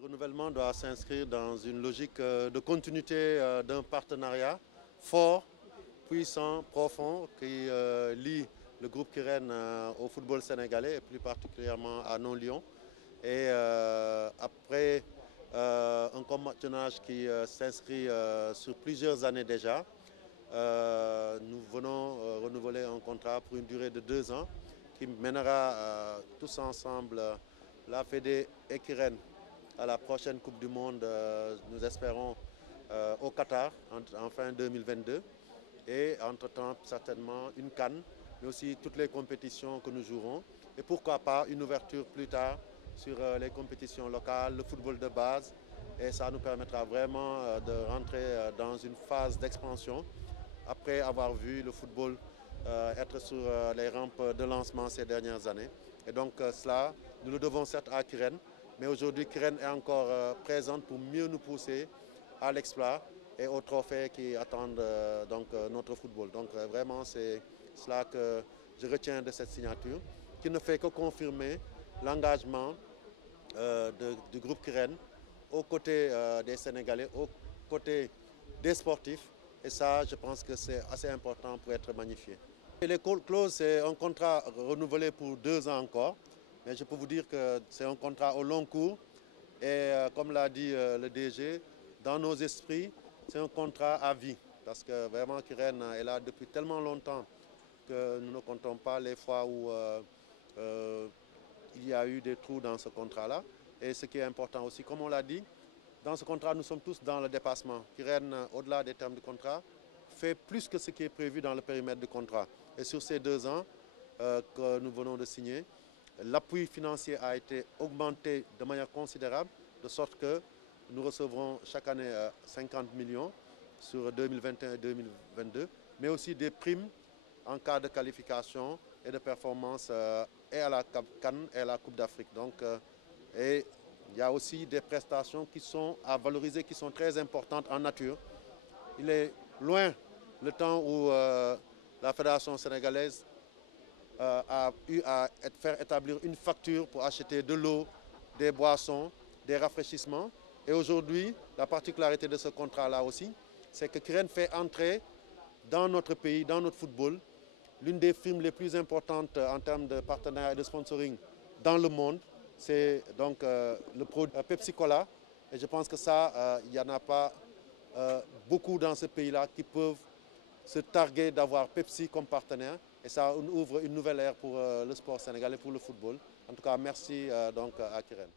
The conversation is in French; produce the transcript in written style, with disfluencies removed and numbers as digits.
Le renouvellement doit s'inscrire dans une logique de continuité d'un partenariat fort, puissant, profond, qui lie le groupe Kiren au football sénégalais et plus particulièrement à Non-Lyon. Et après un compagnonnage qui s'inscrit sur plusieurs années déjà, nous venons renouveler un contrat pour une durée de 2 ans qui mènera tous ensemble la Fédé et Kiren à la prochaine Coupe du Monde, nous espérons, au Qatar en fin 2022. Et entre-temps, certainement, une CAN, mais aussi toutes les compétitions que nous jouerons. Et pourquoi pas une ouverture plus tard sur les compétitions locales, le football de base. Et ça nous permettra vraiment de rentrer dans une phase d'expansion après avoir vu le football être sur les rampes de lancement ces dernières années. Et donc cela, nous le devons certes à Kiren, mais aujourd'hui Kiren est encore présente pour mieux nous pousser à l'exploit et aux trophées qui attendent notre football. Donc vraiment c'est cela que je retiens de cette signature, qui ne fait que confirmer l'engagement du groupe Kiren aux côtés des Sénégalais, aux côtés des sportifs. Et ça, je pense que c'est assez important pour être magnifié. Et les clauses, c'est un contrat renouvelé pour 2 ans encore. Mais je peux vous dire que c'est un contrat au long cours. Et comme l'a dit le DG, dans nos esprits, c'est un contrat à vie. Parce que vraiment, Kiren est là depuis tellement longtemps que nous ne comptons pas les fois où il y a eu des trous dans ce contrat-là. Et ce qui est important aussi, comme on l'a dit, dans ce contrat, nous sommes tous dans le dépassement. Kiren, au-delà des termes du contrat, fait plus que ce qui est prévu dans le périmètre du contrat. Et sur ces 2 ans que nous venons de signer, l'appui financier a été augmenté de manière considérable, de sorte que nous recevrons chaque année 50 millions sur 2021 et 2022, mais aussi des primes en cas de qualification et de performance et à la CAN et à la Coupe d'Afrique. Donc, et il y a aussi des prestations qui sont à valoriser, qui sont très importantes en nature. Il est loin le temps où la Fédération sénégalaise a eu à faire établir une facture pour acheter de l'eau, des boissons, des rafraîchissements. Et aujourd'hui, la particularité de ce contrat-là aussi, c'est que Kiren fait entrer dans notre pays, dans notre football, l'une des firmes les plus importantes en termes de partenariat et de sponsoring dans le monde. C'est donc le produit Pepsi Cola. Et je pense que ça, il n'y en a pas beaucoup dans ce pays-là qui peuvent se targuer d'avoir Pepsi comme partenaire. Et ça ouvre une nouvelle ère pour le sport sénégalais, pour le football. En tout cas, merci donc à Kiren.